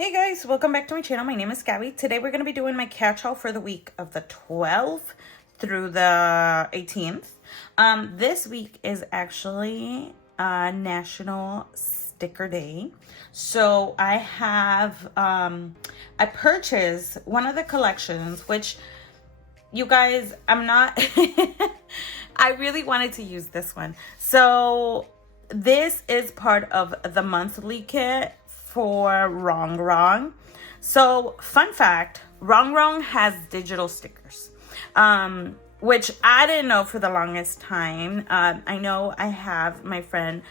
Hey guys, welcome back to my channel. My name is Gabby. Today we're going to be doing my catch-all for the week of the 12th through the 18th. This week is actually National Sticker Day. So I have, I purchased one of the collections, which you guys, I really wanted to use this one. So this is part of the monthly kit for RongRong. So fun fact, RongRong has digital stickers, which I didn't know for the longest time. I know I have my friend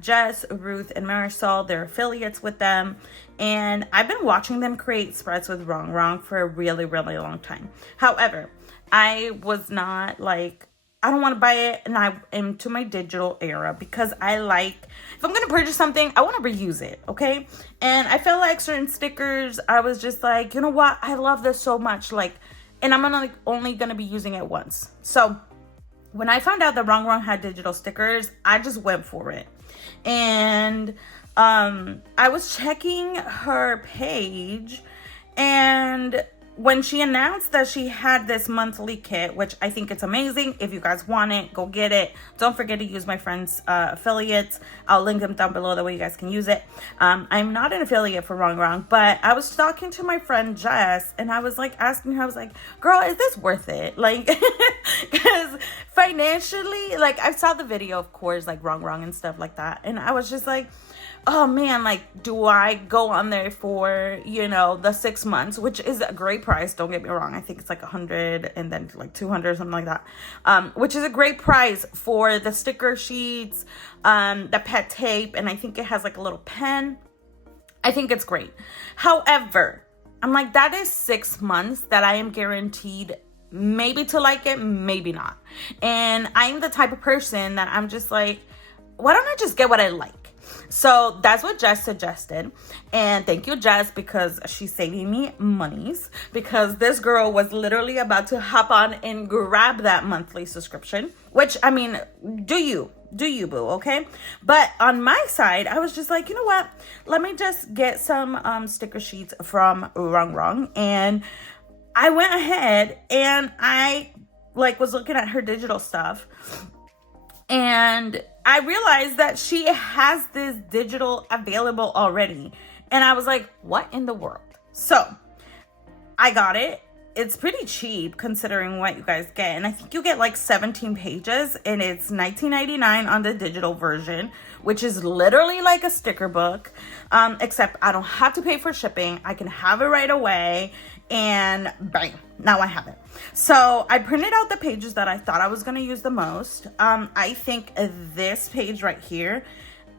Jess, Ruth, and Marysol. They're affiliates with them. And I've been watching them create spreads with RongRong for a really, really long time. However, I was not like, I don't want to buy it, and I am to my digital era because I like, if I'm going to purchase something, I want to reuse it, okay? And I feel like certain stickers, I was just like, you know what? I love this so much, like, and I'm only going to be using it once. So when I found out that RongRong had digital stickers, I just went for it. And I was checking her page, and when she announced that she had this monthly kit, which I think it's amazing. If you guys want it, go get it. Don't forget to use my friend's affiliates. I'll link them down below, that way you guys can use it. I'm not an affiliate for RongRong, but I was talking to my friend Jess, and I was like asking her, I was like, girl, is this worth it? Like, because financially, like, I saw the video, of course, like RongRong and stuff like that. And I was just like, oh man, like, do I go on there for, you know, the 6 months, which is a great price, don't get me wrong. I think it's like 100 and then like 200 or something like that, which is a great price for the sticker sheets, the pet tape, and I think it has like a little pen. I think it's great. However, I'm like, that is 6 months that I am guaranteed maybe to like it, maybe not. And I'm the type of person that I'm just like, why don't I just get what I like? So that's what Jess suggested. And thank you, Jess, because she's saving me monies, because this girl was literally about to hop on and grab that monthly subscription, which, I mean, do you, boo, okay? But on my side, I was just like, you know what? Let me just get some sticker sheets from RongRong. And I went ahead and I was looking at her digital stuff, and I realized that she has this digital available already. And I was like, what in the world? So I got it. It's pretty cheap considering what you guys get. And I think you get like 17 pages, and it's $19.99 on the digital version, which is literally like a sticker book, except I don't have to pay for shipping. I can have it right away, and bang, now I have it. So I printed out the pages that I thought I was going to use the most. I think this page right here,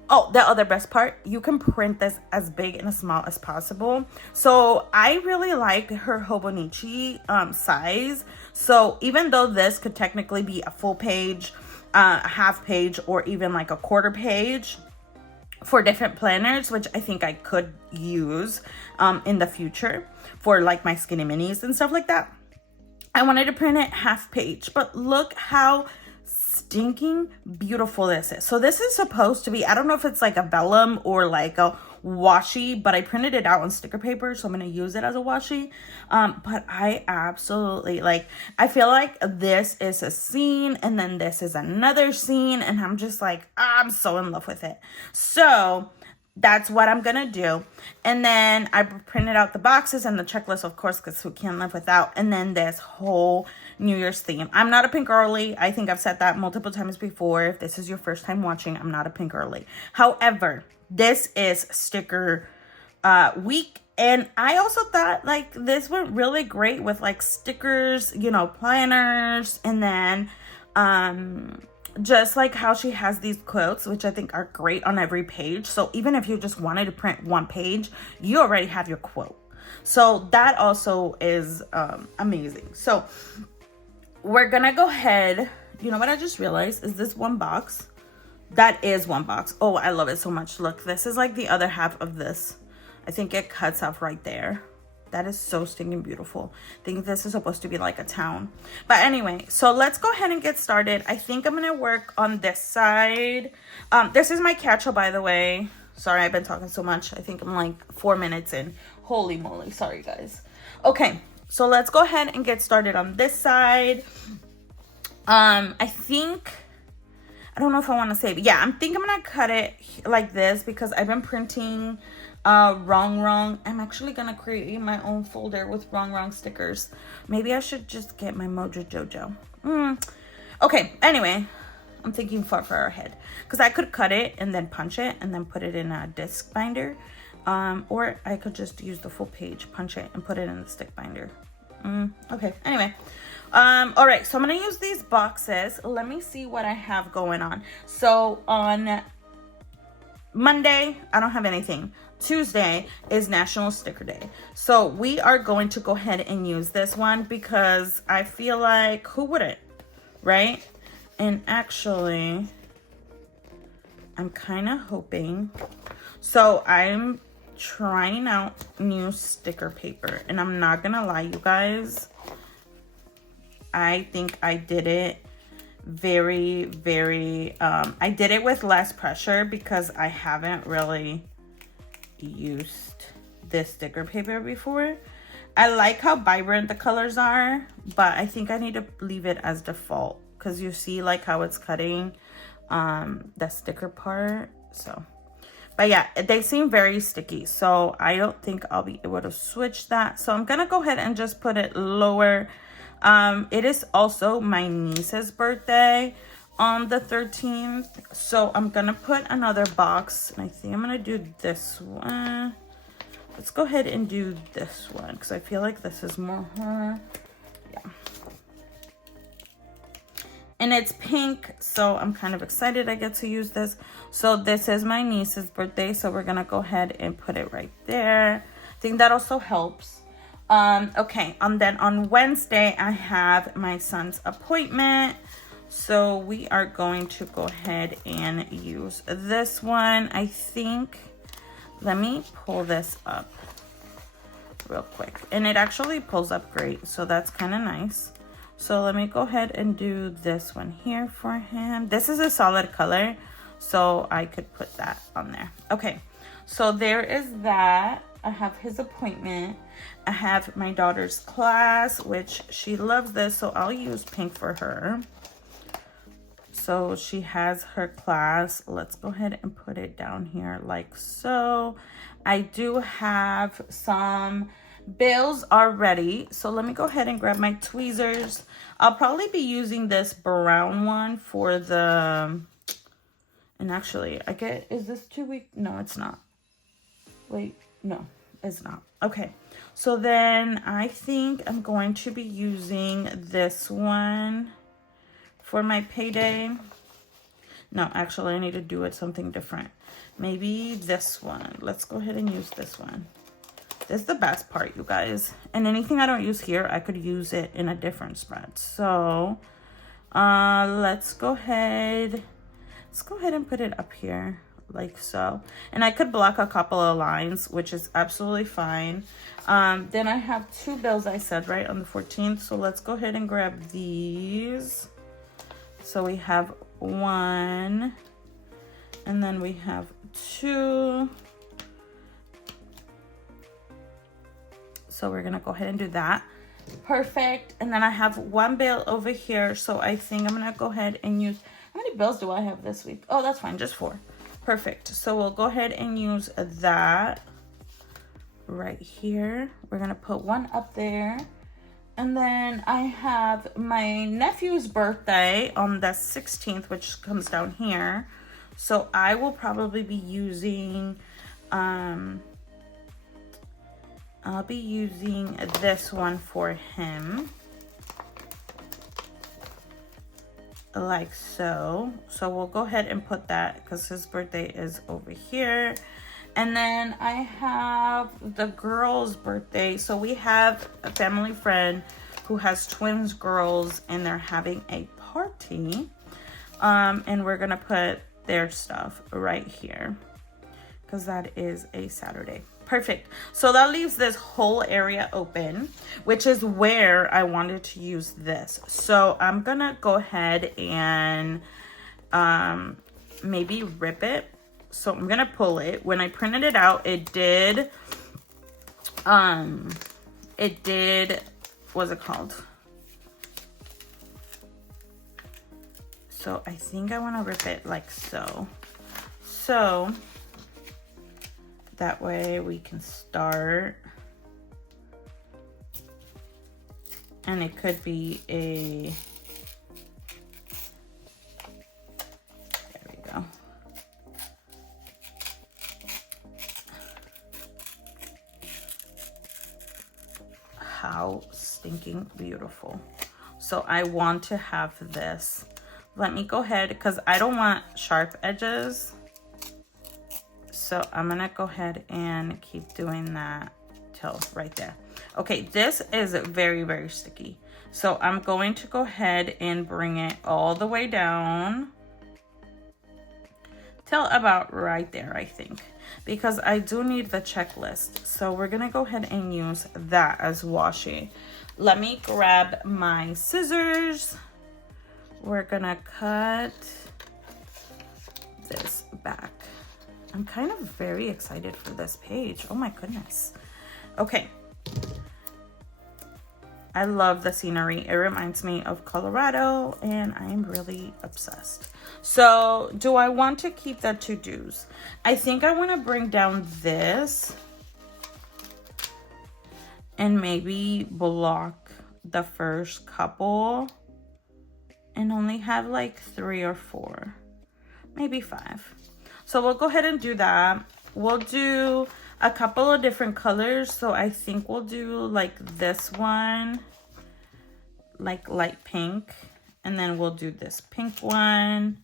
oh, the other best part, you can print this as big and as small as possible. So I really like her Hobonichi size. So even though this could technically be a full page, a half page, or even like a quarter page for different planners, which I think I could use in the future for like my skinny minis and stuff like that, I wanted to print it half page. But look how stinking beautiful this is. So this is supposed to be, I don't know if it's like a vellum or like a washi, but I printed it out on sticker paper, so I'm going to use it as a washi. But I absolutely, like, I feel like this is a scene and then this is another scene, and I'm just like, I'm so in love with it. So that's what I'm gonna do. And then I printed out the boxes and the checklist, of course, because who can live without. And then this whole New Year's theme. I'm not a pink girly. I think I've said that multiple times before. If this is your first time watching, I'm not a pink girly. However, this is sticker week. And I also thought like this went really great with like stickers, you know, planners, and then just like how she has these quotes, which I think are great on every page. So even if you just wanted to print one page, you already have your quote. So that also is amazing. So we're gonna go ahead. You know what I just realized is this one box. That is one box. Oh, I love it so much. Look, this is like the other half of this. I think it cuts off right there. That is so stinking beautiful. I think this is supposed to be like a town. But anyway, so let's go ahead and get started. I think I'm going to work on this side. This is my Catchall, by the way. Sorry, I've been talking so much. I think I'm like 4 minutes in. Holy moly. Sorry, guys. Okay, so let's go ahead and get started on this side. I think, I don't know if I want to say, but yeah, I'm gonna cut it like this because I've been printing RongRong. I'm actually gonna create my own folder with RongRong stickers. Maybe I should just get my Mojo Jojo. Okay, anyway, I'm thinking far ahead because I could cut it and then punch it and then put it in a disc binder, or I could just use the full page, punch it and put it in the stick binder. Okay, anyway, all right, so I'm gonna use these boxes. Let me see what I have going on. So on Monday, I don't have anything. Tuesday is National Sticker Day. So we are going to go ahead and use this one because I feel like, who wouldn't, right? And actually, I'm kind of hoping, so I'm trying out new sticker paper, and I'm not gonna lie, you guys, I think I did it very I did it with less pressure because I haven't really used this sticker paper before. I like how vibrant the colors are, but I think I need to leave it as default because you see like how it's cutting the sticker part. So, but yeah, they seem very sticky, so I don't think I'll be able to switch that. So I'm gonna go ahead and just put it lower. It is also my niece's birthday on the 13th, so I'm gonna put another box, and I think I'm gonna do this one. Let's go ahead and do this one because I feel like this is more her. Yeah, and it's pink, so I'm kind of excited I get to use this. So this is my niece's birthday, so we're gonna go ahead and put it right there. I think that also helps. Okay, and then on Wednesday I have my son's appointment, so we are going to go ahead and use this one. I think, let me pull this up real quick, and it actually pulls up great, so that's kind of nice. So let me go ahead and do this one here for him. This is a solid color, so I could put that on there. Okay, so there is that. I have his appointment. I have my daughter's class, which she loves this, so I'll use pink for her. So she has her class. Let's go ahead and put it down here like so. I do have some bills already, so let me go ahead and grab my tweezers. I'll probably be using this brown one for the, and actually I get, is this 2 week? No, it's not. Wait, no, it's not. Okay, so then I think I'm going to be using this one for my payday. No, actually I need to do it something different. Maybe this one. Let's go ahead and use this one. This is the best part, you guys. And anything I don't use here, I could use it in a different spread. So let's go ahead and put it up here like so. And I could block a couple of lines, which is absolutely fine. Then I have 2 bills I said, right, on the 14th. So let's go ahead and grab these. So we have 1, and then we have 2. So we're gonna go ahead and do that. Perfect. And then I have 1 bill over here. So I think I'm gonna go ahead and use, how many bills do I have this week? Oh, that's fine, just 4. Perfect. So we'll go ahead and use that right here. We're gonna put 1 up there. And then I have my nephew's birthday on the 16th, which comes down here. So I will probably be using, I'll be using this one for him. Like so. So we'll go ahead and put that because his birthday is over here. And then I have the girl's birthday. So we have a family friend who has twins girls, and they're having a party. And we're gonna put their stuff right here because that is a Saturday. Perfect. So that leaves this whole area open, which is where I wanted to use this. So I'm gonna go ahead and maybe rip it So I'm gonna pull it. When I printed it out, it did, what's it called? So I think I wanna rip it like so. So that way we can start. And it could be a, there we go. How stinking beautiful. So I want to have this. Let me go ahead, because I don't want sharp edges. So I'm gonna go ahead and keep doing that till right there. Okay, this is very, very sticky. So I'm going to go ahead and bring it all the way down till about right there, I think, because I do need the checklist. So we're gonna go ahead and use that as washi. Let me grab my scissors. We're gonna cut this back. I'm kind of very excited for this page. Oh my goodness. Okay. I love the scenery. It reminds me of Colorado and I'm really obsessed. So do I want to keep the to-dos? I think I want to bring down this and maybe block the first couple and only have like 3 or 4, maybe 5. So we'll go ahead and do that. We'll do a couple of different colors. So I think we'll do like this one, like light pink, and then we'll do this pink one,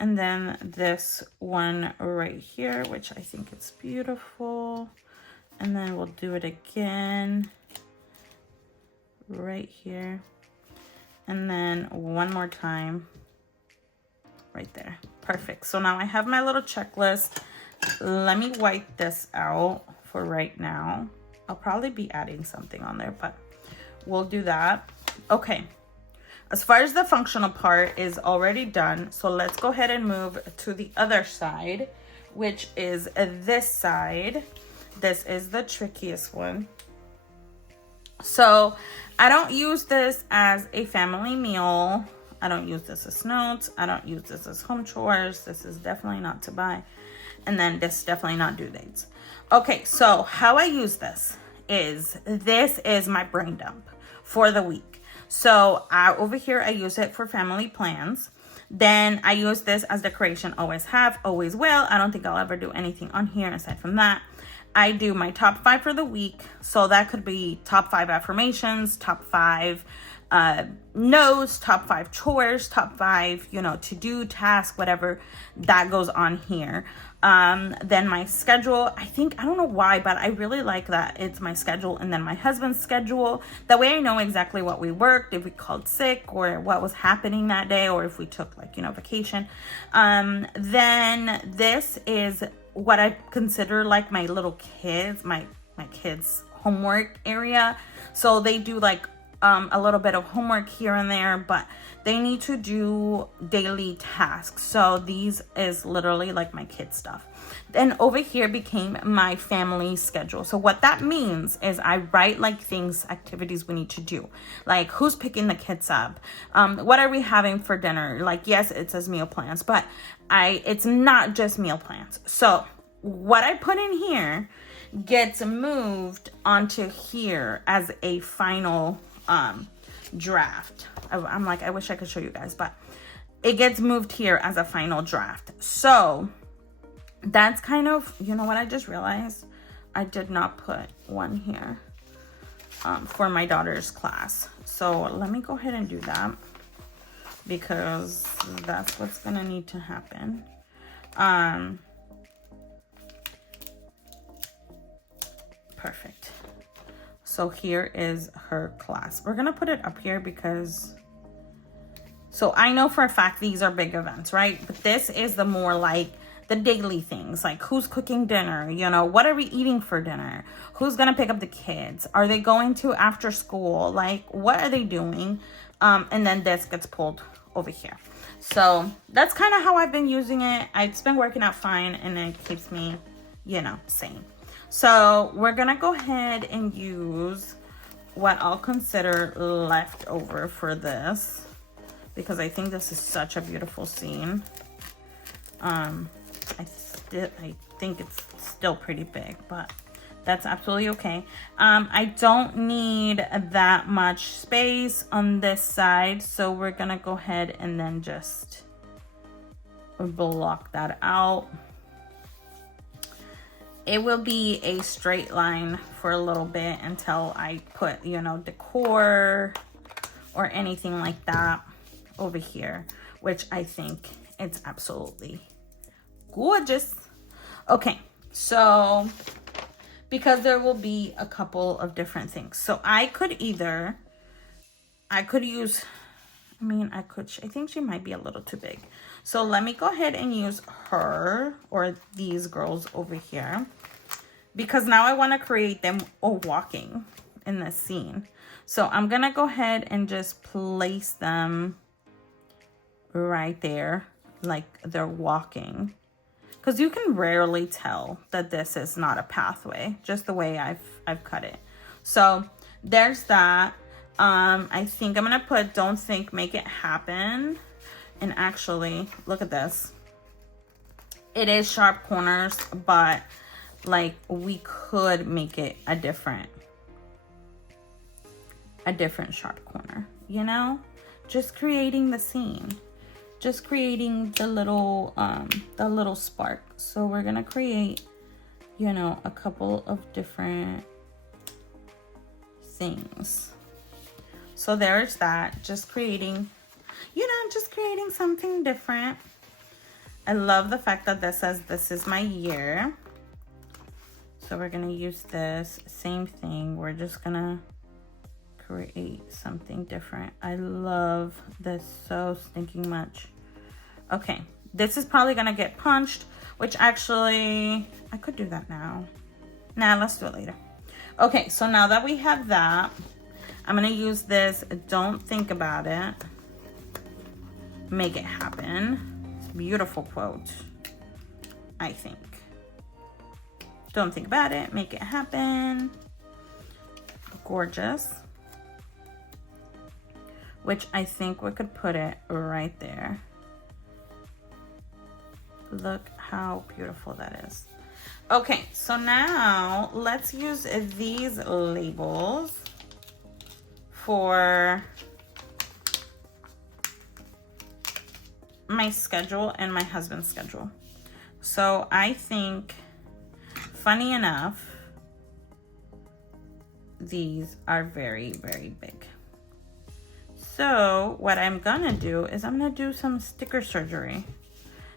and then this one right here, which I think it's beautiful, and then we'll do it again right here, and then one more time right there. Perfect. So now I have my little checklist. Let me wipe this out for right now. I'll probably be adding something on there, but we'll do that. Okay, as far as the functional part is already done, so let's go ahead and move to the other side, which is this side. This is the trickiest one. So I don't use this as a family meal. I don't use this as notes. I don't use this as home chores. This is definitely not to buy. And then this is definitely not due dates. Okay, so how I use this is my brain dump for the week. So over here, I use it for family plans. Then I use this as decoration, always have, always will. I don't think I'll ever do anything on here aside from that. I do my top 5 for the week. So that could be top 5 affirmations, top 5 notes, top 5 chores, top 5, to do, task, whatever that goes on here. Then my schedule, I don't know why, but I really like that it's my schedule and then my husband's schedule. That way I know exactly what we worked, if we called sick or what was happening that day, or if we took vacation. Then this is what I consider like my little kids, my kids' homework area. So they do like a little bit of homework here and there, but they need to do daily tasks. So these is literally like my kid stuff. Then over here became my family schedule. So what that means is I write like things, activities we need to do, like who's picking the kids up, what are we having for dinner. Like, yes, it says meal plans, but it's not just meal plans. So what I put in here gets moved onto here as a final draft. I'm like, I wish I could show you guys, but it gets moved here as a final draft. So that's kind of, what I just realized? I did not put one here for my daughter's class. So let me go ahead and do that, because that's what's gonna need to happen. Perfect. So here is her class. We're gonna put it up here because, so I know for a fact these are big events, right? But this is the more like the daily things, like who's cooking dinner, what are we eating for dinner? Who's gonna pick up the kids? Are they going to after school? Like, what are they doing? And then this gets pulled over here. So that's kind of how I've been using it. It's been working out fine, and it keeps me, you know, sane. So we're gonna go ahead and use what I'll consider leftover for this, because I think this is such a beautiful scene. I think it's still pretty big, but that's absolutely okay. I don't need that much space on this side, so we're gonna go ahead and then just block that out. It will be a straight line for a little bit until I put, you know, decor or anything like that over here, which I think it's absolutely gorgeous. Okay, so because there will be a couple of different things. So I could use, I think she might be a little too big. So let me go ahead and use her or these girls over here, because now I want to create them walking in this scene. So I'm going to go ahead and just place them right there like they're walking. Because you can rarely tell that this is not a pathway, just the way I've cut it. So there's that. I think I'm gonna put don't think, make it happen. And actually, look at this. It is sharp corners, but like we could make it a different sharp corner, you know? Just creating the scene. Just creating the little spark. So we're gonna create, you know, a couple of different things. So there's that. Just creating, you know, just creating something different. I love the fact that this says this is my year. So we're gonna use this same thing. We're just gonna create something different. I love this so stinking much. Okay, this is probably gonna get punched, which actually I could do that now. Nah, let's do it later. Okay, so now that we have that, I'm gonna use this don't think about it, make it happen. It's a beautiful quote, I think. Don't think about it, make it happen. Gorgeous. Which I think we could put it right there. Look how beautiful that is. Okay, so now let's use these labels for my schedule and my husband's schedule. So I think, funny enough, these are very, very big. So what I'm gonna do is I'm gonna do some sticker surgery.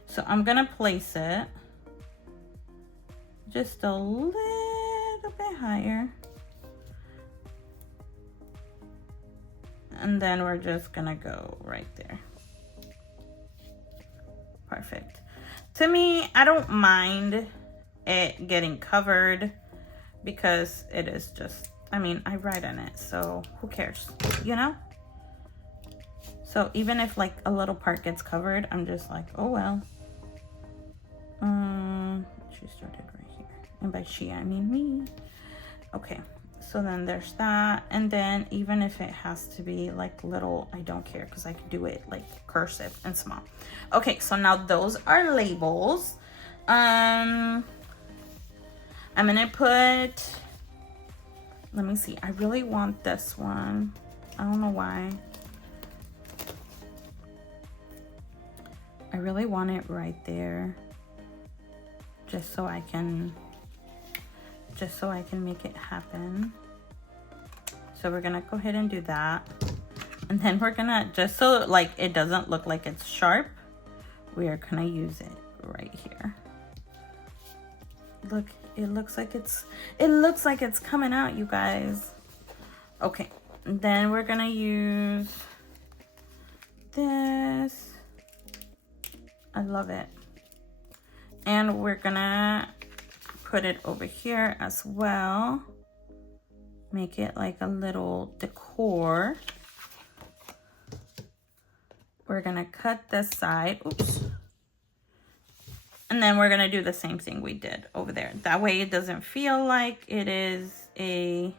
So I'm gonna place it just a little bit higher. And then we're just gonna go right there. Perfect. To me, I don't mind it getting covered because it is just, I mean, I write in it, so who cares, you know? So even if like a little part gets covered, I'm just like, oh well. She started right here. And by she, I mean me. Okay, so then there's that. And then even if it has to be like little, I don't care because I can do it like cursive and small. Okay, so now those are labels. I'm gonna put, let me see. I really want this one. I don't know why. I really want it right there. Just so I can make it happen. So we're gonna go ahead and do that. And then we're gonna, just so like it doesn't look like it's sharp, we are gonna use it right here. Look, it looks like it's coming out, you guys. Okay, and then we're gonna use this. I love it. And we're gonna put it over here as well. Make it like a little decor. We're We're gonna cut this side. Oops. And then we're gonna do the same thing we did over there. That way it doesn't feel like it is a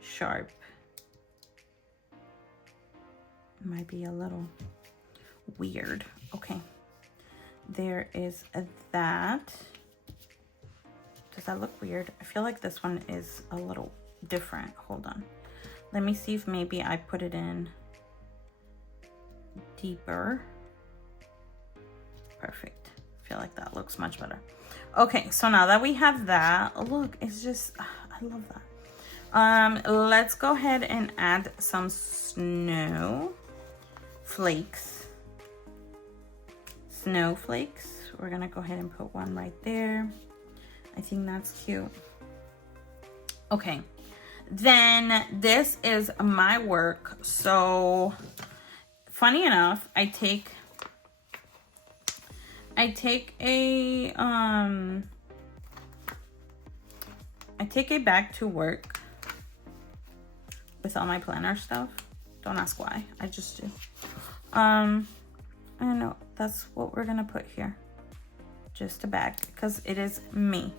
sharp. It might be a little weird. Okay. There is that. Does that look weird? I feel like this one is a little different. Hold on. Let me see if maybe I put it in deeper. Perfect. I feel like that looks much better. Okay, so now that we have that, look, it's just, I love that. Let's go ahead and add some snow flakes. Snowflakes. We're gonna go ahead and put one right there. I think that's cute. Okay, then this is my work. So funny enough, I take a bag to work with all my planner stuff. Don't ask why, I just do. I don't know, that's what we're gonna put here. Just a bag, because it is me.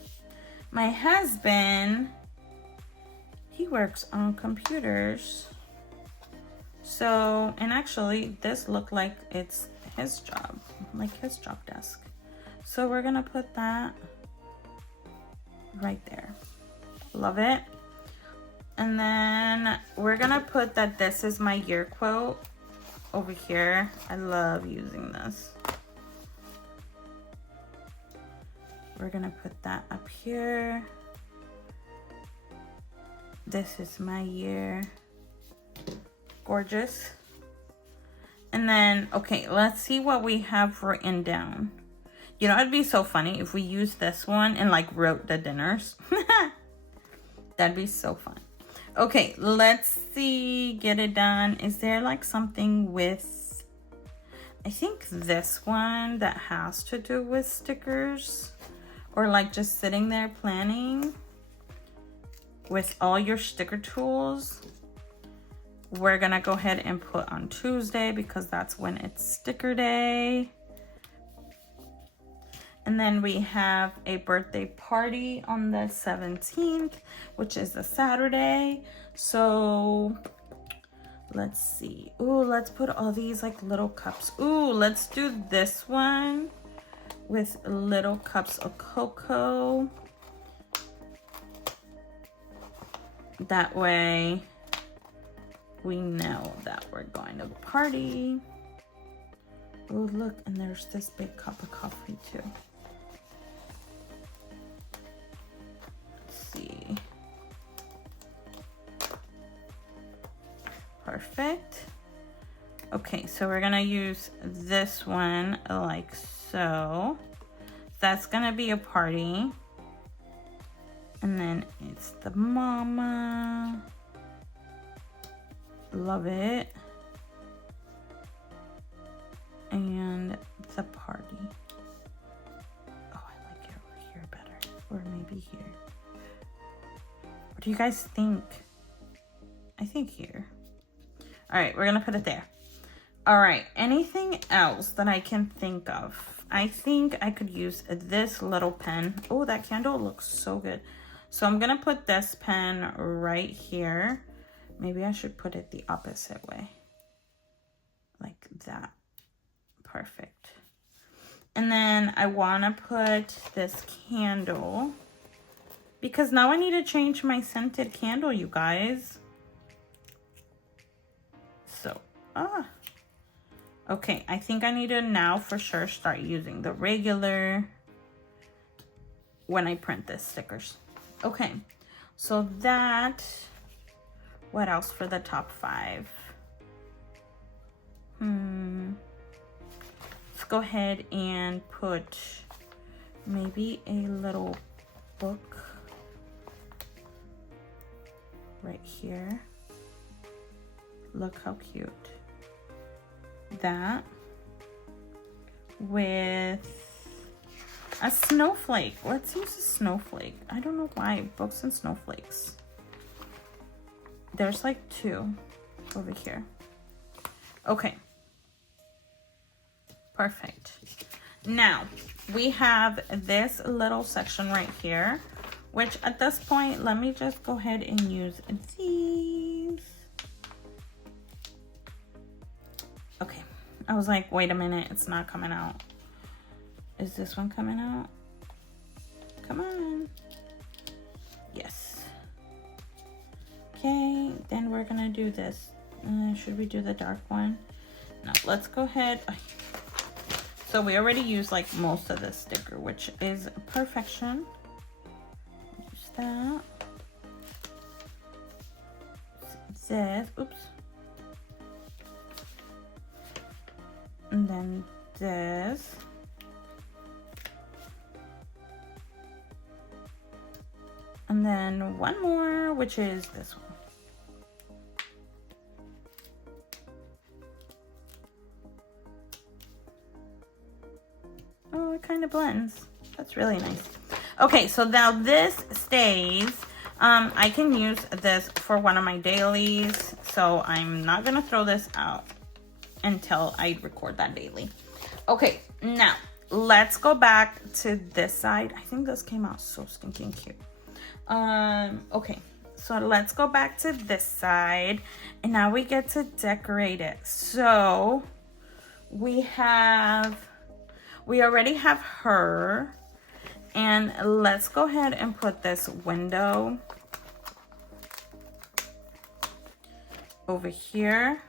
My husband, he works on computers. So, and actually this looked like it's his job, like his job desk. So we're gonna put that right there. Love it. And then we're gonna put that this is my year quote over here. I love using this. We're gonna put that up here. This is my year. Gorgeous. And then, okay, let's see what we have written down. You know, it'd be so funny if we use this one and like wrote the dinners. That'd be so fun. Okay, let's see, get it done. Is there like something with, I think this one that has to do with stickers, or like just sitting there planning with all your sticker tools. We're gonna go ahead and put on Tuesday because that's when it's sticker day. And then we have a birthday party on the 17th, which is a Saturday. So let's see. Ooh, let's put all these like little cups. Ooh, let's do this one with little cups of cocoa. That way we know that we're going to party. Oh, look, and there's this big cup of coffee too. Let's see. Perfect. Okay, so we're gonna use this one like so. That's gonna be a party. And then it's the mama. Love it. And the party. Oh, I like it over here better. Or maybe here. What do you guys think? I think here. All right, we're gonna put it there. All right, anything else that I can think of? I think I could use this little pen. Oh, that candle looks so good. So I'm gonna put this pen right here. Maybe I should put it the opposite way. Like that. Perfect. And then I wanna put this candle because now I need to change my scented candle, you guys. So, okay, I think I need to now for sure start using the regular when I print the stickers. Okay, so that, what else for the top 5? Let's go ahead and put maybe a little book right here. Look how cute. That with a snowflake. Let's use a snowflake. I don't know why. Books and snowflakes. There's like 2 over here. Okay. Perfect. Now, we have this little section right here, which at this point, let me just go ahead and use these. Okay, I was like, wait a minute, it's not coming out. Is this one coming out? Come on. Yes. Okay, then we're gonna do this. Should we do the dark one? No, let's go ahead. So we already used like most of the sticker, which is perfection. Use that. This, oops. And then this. And then one more, which is this one. Oh, it kind of blends. That's really nice. Okay, so now this stays. I can use this for one of my dailies, so I'm not gonna throw this out until I record that daily. Okay, now let's go back to this side. I think this came out so stinking cute. Okay, so let's go back to this side, and now we get to decorate it. So we already have her, and let's go ahead and put this window over here,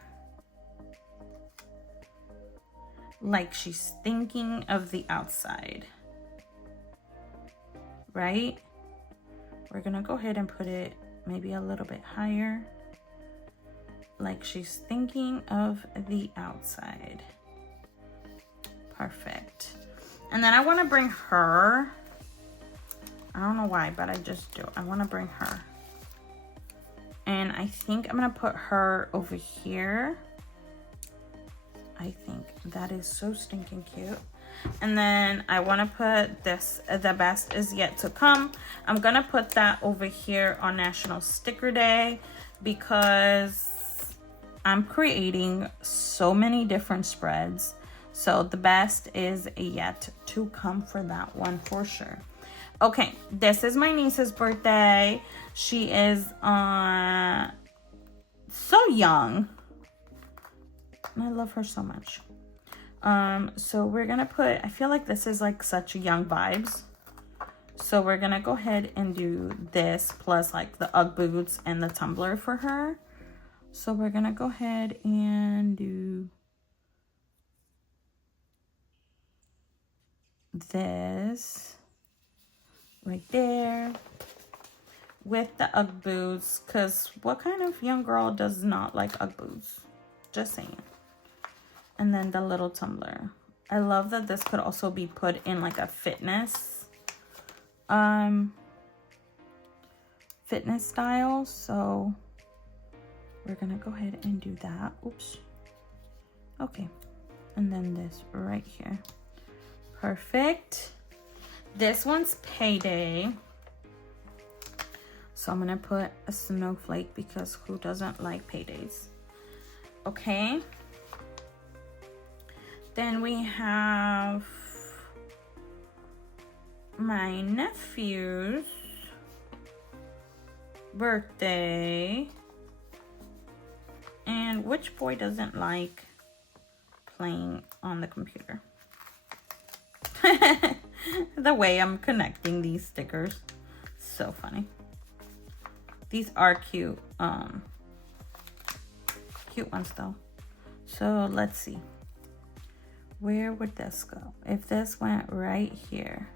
like she's thinking of the outside, right? We're gonna go ahead and put it maybe a little bit higher, like she's thinking of the outside. Perfect. And then I want to bring her. I don't know why, but I just do. I want to bring her. And I think I'm going to put her over here. I think that is so stinking cute. And then I want to put this, the best is yet to come. I'm going to put that over here on National Sticker Day because I'm creating so many different spreads. So the best is yet to come for that one for sure. Okay, this is my niece's birthday. She is so young. And I love her so much. So we're gonna put, I feel like this is like such young vibes. So we're gonna go ahead and do this plus like the Ugg boots and the tumbler for her. So we're gonna go ahead and do this right there with the Ugg boots, because what kind of young girl does not like Ugg boots? Just saying. And then the little tumbler. I love that this could also be put in like a fitness style. So we're gonna go ahead and do that. Oops. Okay. And then this right here. Perfect. This one's payday. So I'm gonna put a snowflake because who doesn't like paydays? Okay. Then we have my nephew's birthday. And which boy doesn't like playing on the computer? The way I'm connecting these stickers. So funny. These are cute. Cute ones though. So let's see. Where would this go? If this went right here.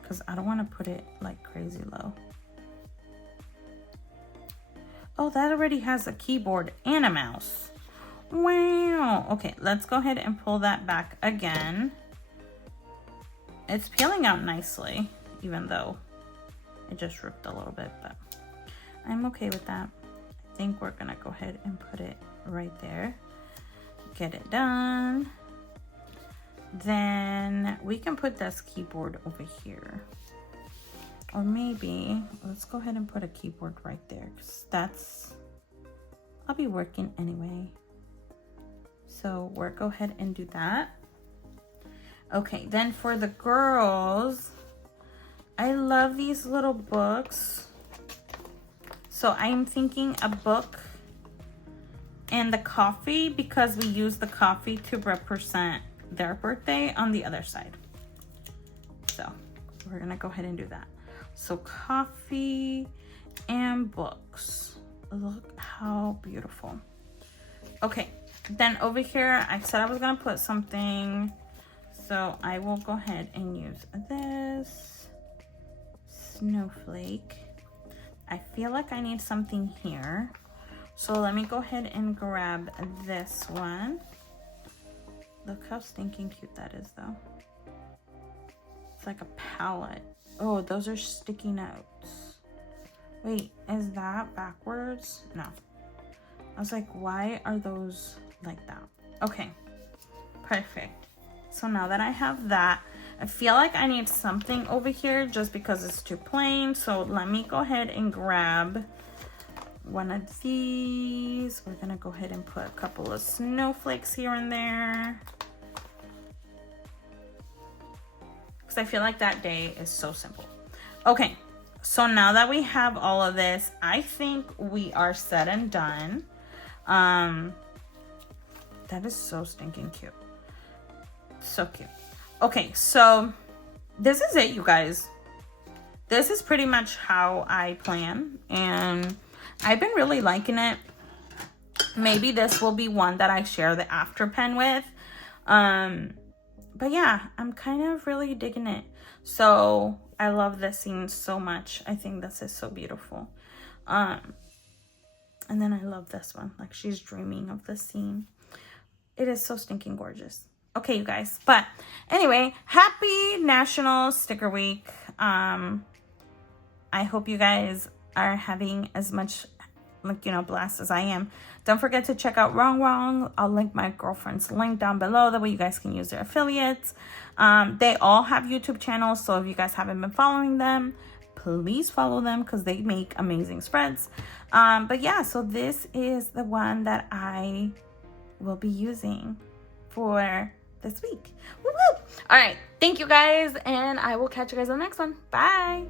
Because I don't want to put it like crazy low. Oh, that already has a keyboard and a mouse. Wow. Okay, let's go ahead and pull that back again. It's peeling out nicely, even though it just ripped a little bit, but I'm okay with that. I think we're gonna go ahead and put it right there. Get it done. Then we can put this keyboard over here. Or maybe, let's go ahead and put a keyboard right there, because I'll be working anyway. So we'll go ahead and do that. Okay, then for the girls, I love these little books. So I'm thinking a book and the coffee, because we use the coffee to represent their birthday on the other side. So we're gonna go ahead and do that. So coffee and books. Look how beautiful. Okay, then over here, I said I was gonna put something. So I will go ahead and use this snowflake. I feel like I need something here. So let me go ahead and grab this one. Look how stinking cute that is though. It's like a palette. Oh, those are sticky notes. Wait, is that backwards? No. I was like, why are those like that? Okay, perfect. So now that I have that, I feel like I need something over here just because it's too plain. So let me go ahead and grab one of these. We're gonna go ahead and put a couple of snowflakes here and there, because I feel like that day is so simple. Okay, so now that we have all of this, I think we are set and done. That is so stinking cute. So cute. Okay, so this is it, you guys. This is pretty much how I plan, and I've been really liking it. Maybe this will be one that I share the after pen with. But yeah, I'm kind of really digging it. So I love this scene so much. I think this is so beautiful. And then I love this one. Like, she's dreaming of the scene. It is so stinking gorgeous. Okay, you guys. But anyway, happy National Sticker Week. I hope you guys are having as much, like, you know, blast as I am. Don't forget to check out RongRong. I'll link my girlfriend's link down below. That way you guys can use their affiliates. They all have YouTube channels. So if you guys haven't been following them, please follow them, because they make amazing spreads. But yeah, so this is the one that I will be using for this week. Woo-woo! All right, thank you guys, and I will catch you guys on the next one. Bye.